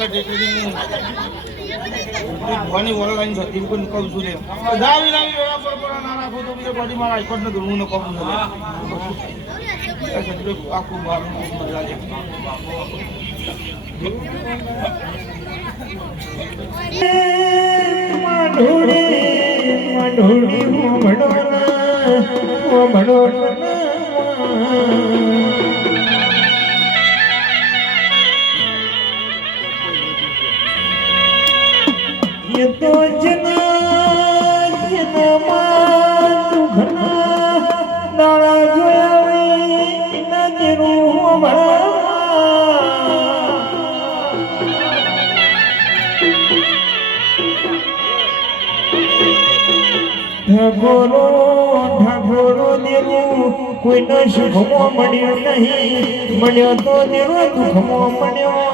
આગળ training Bhavani online સતી પણ કહું છું રે જાવી નાવી વેળા પર ના રાખો તો બીજો બધી મારા આઈકોન ને ઘણું ન કહું છું આખું બાર મજા લે મઢોળી ઓ ભણોના ये तो जना जनमा दुखना नाला जोयावे ना तेरू ઢગોરો દેવું કોઈનો સુખમો મળ્યો નહીં મળ્યો તો દેવો દુઃખમો મળ્યો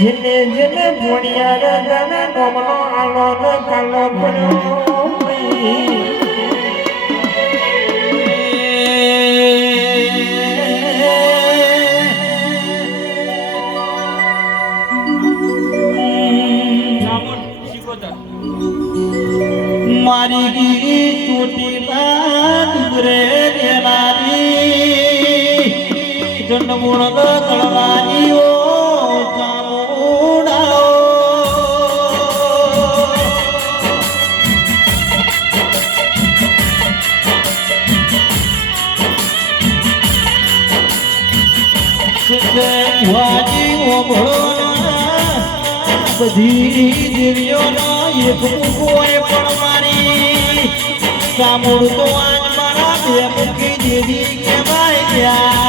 જેને જેને ભોણિયા દાના નોમનો આલો ન કાલો પડ્યો મારી ચોટીલા ડુંગરે દેનારી ચંડમૂળ કળવાની ઓ બધી દેવીઓના એક કોઈ પણ મારી સામૂળ તો આજ મારા બે મુખી દેવી કહેવાય ગયા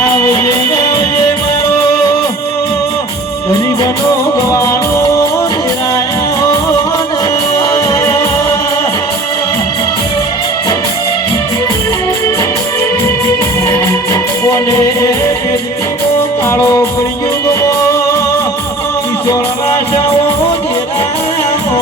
આવજે આવજે મારો ગરીબનો ગવારો કાળો કળિયુગમો કિશોર રાજાઓ દેરામો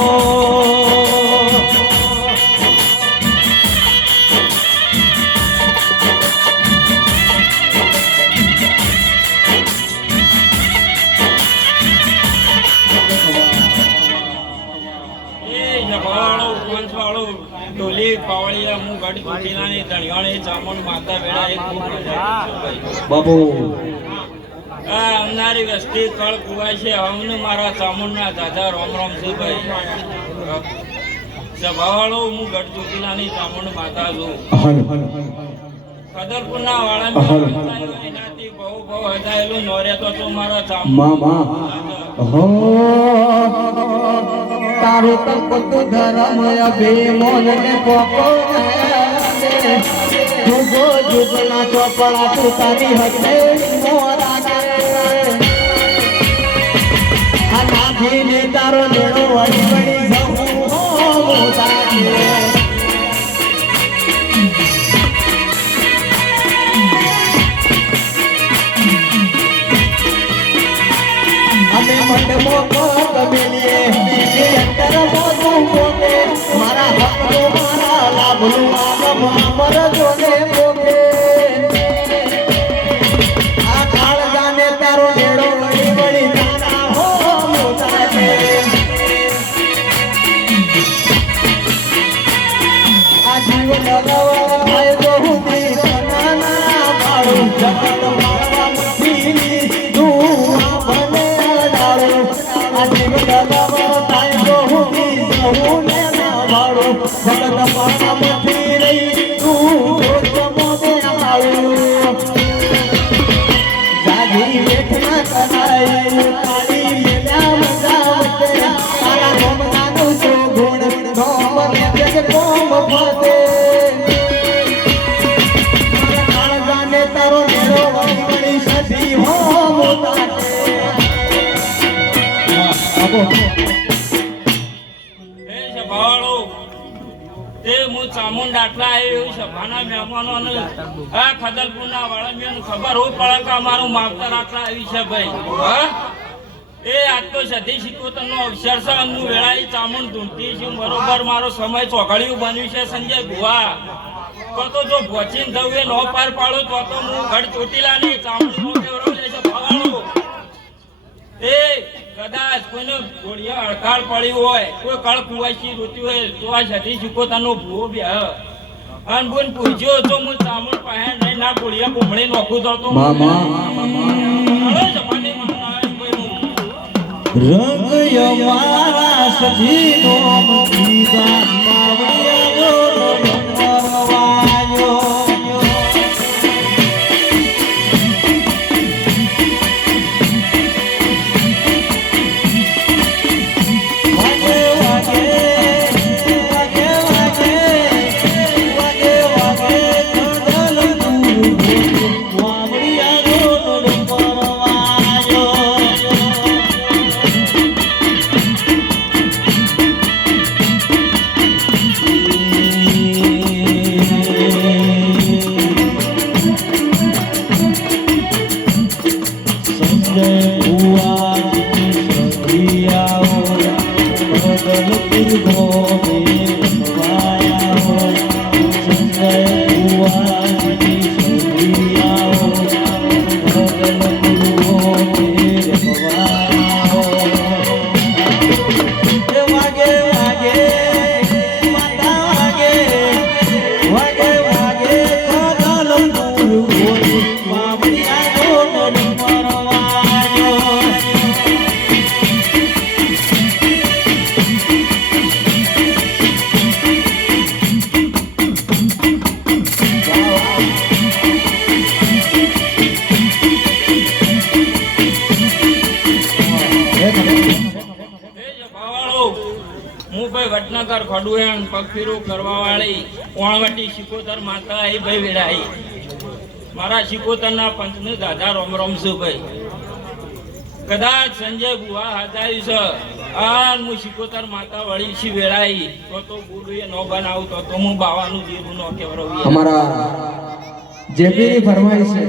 ઢોલી પાવળિયા હું ગઢ કુટીલાની ધણિયાણી ચામુંડ માતા વેળા એક બાબુ અમનારી વસ્તી કળ કુવાય છે અમને મારા ચામુંડના દાદા રોમ રોમ છે ભાઈ સભાવાળો હું ગઢ કુટીલાની ચામુંડ માતા છું કદરપુરના વાળા એનાથી બહુ બહુ હજાયેલું નોરે તો મારા ચામુંડ તારું તપતુ ધર્મ અભિમોન ને પોકો જુગો જુગના ચોપડા તું તારી હતે મોરા આ નાભીને તારો લેણો વળી વળી જવું મોતાજે અમે મંડપો કમેલીએ અંતર મોતું પોતે મારા હકનો મારા લાભનું આગમ અમર જોને પોતે આ કાળ જાને તારો લેડો વળી વળી તારા હો મોતાજે આ જીવ લગાવવા થાય તો હુંદી નાના મારું જગત મારવા મથી તું ભલે ડાળો આ જીવ લગાવવા થાય તો હુંદી જવું ને ના ભાડો જગત મારવા મથી રહી તું જમો દે આવું જાગી બેઠના કરાય તારી મેલા મજાવતે તારા ગોમનાનો સો ગુણ ગોમ જગ કોમ ફતે મારા જાને તારો લેરો વળી વળી સધી હો મોતાતે ચામુંડ આટલા આવ્યું સભાના મહેમાનોને આ ખદલપુરના વાળામીઓને ખબર હો પડે કે અમારું માવતર આટલા આવી છે ભાઈ હા એ આજ તો સધી શીખોતરનો અવસર છે હું વેળાએ ચામુંડ ઢૂંઢતી છું બરોબર મારો સમય ચોઘડિયું બન્યું છે સંજય ભુવા તો જો ભોચીને થયું એ નો પાર પાડો તો હું ઘડ ચોટીલા નહીં ચામુંડ નો કેવડો લેશે ભવાળો એ કદાચ કોઈને ગોળિયા અડકાળ પડ્યું હોય કોઈ કળ કુવાસી રોતી હોય તો આ સધી શીખોતરનો ભૂવો બે અન બોન પૂછ્યો તો હું ચામુંડ પાસે નહીં ના ગોળિયા બુમણી નોખું તો રંગ યમારા સજીનો મધીદા બાવળિયાનો રંગવાયો વાગે વાગે વાગે વાગે વાગે વાગે ખડલનું બાવળિયાનો રંગવાયો વડનગર ખડુએણ પગફીરું કરવા વાળી ઓણવટી શિકોતર માતા એ ભાઈ વેડાઈ મારા શિકોતરના પંચને દાદા રોમ રોમ છું ભાઈ કદાચ સંજય બુવા હાથાયું છે આ હું શિકોતર માતા વળી છી વેડાઈ તો બોલું એ ન બનાવું તો હું બાવાનું જીરું નો કેવરવી અમારા જેપીની ફરમાઈશ છે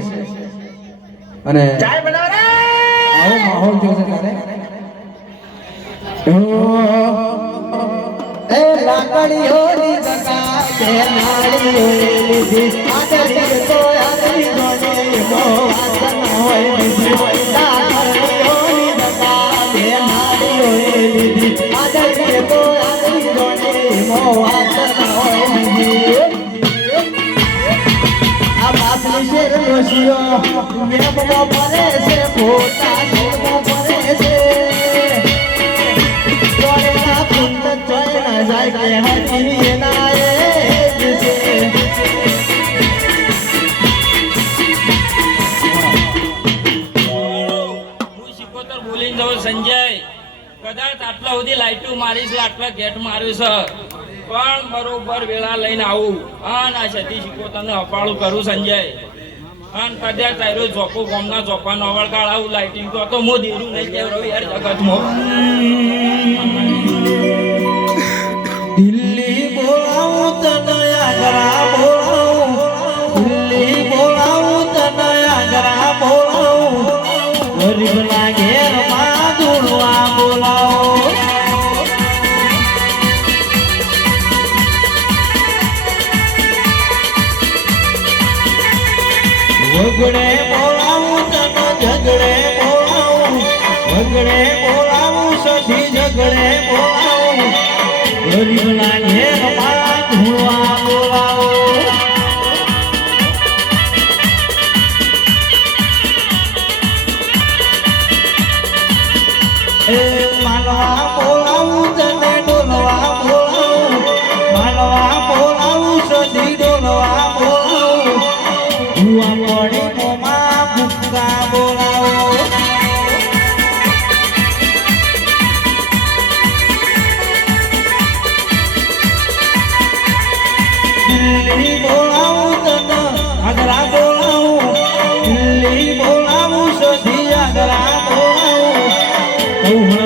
અને ચાય બનાવ રે આવો માહોલ જોશે તારે એ લાકડીઓની દકા તે નાળીઓની લીધી આદરી તો આદરી ગોને નો વાસન હોય લીધી લાકડીઓની દકા તે નાળીઓની લીધી આદરી તો આદરી ગોને નો વાસન હોય લીધી આ બાપની શેર રોશિયો મેમો પડે છે ફોટા શેરમો પડે છે સંજય કદાચ આટલા સુધી લાઈટો મારી છે આટલા ગેટ માર્યું છે પણ બરોબર વેળા લઈને આવું અને આ સતી શીખોતરને અપાળું કરું સંજય અને કદાચ તારો ચોખ્ખું ગામના ચોપા નવળકાળ આવું લાઇટિંગ તો હું દેરું નહીં કેવડું યાર જગતમાં દિલ્હી બોલાવું તને આગ્રા બોલાવું દિલ્હી બોલાવું તને આગ્રા બોલાવું ગરીબના ઘેરમાં ધૂળવા બોલાવો વગડે બોલાવું તને ઝગડે બોલાવું વગડે બોલાવું સધી ઝગડે બોલાવું ગરીબના ઘેરમાં ધૂળવા બોલાવો એ માલવા બોલાવું તને ડોલવા બોલાવું માલવા બોલાવું સધી ડોલવા બોલાવું ભૂવા પડી મોમાં ભૂકા બોલાવો દિલ્હી બોલાવું તને આગ્રા બોલાવું દિલ્હી બોલાવું સધી આગ્રા બોલાવું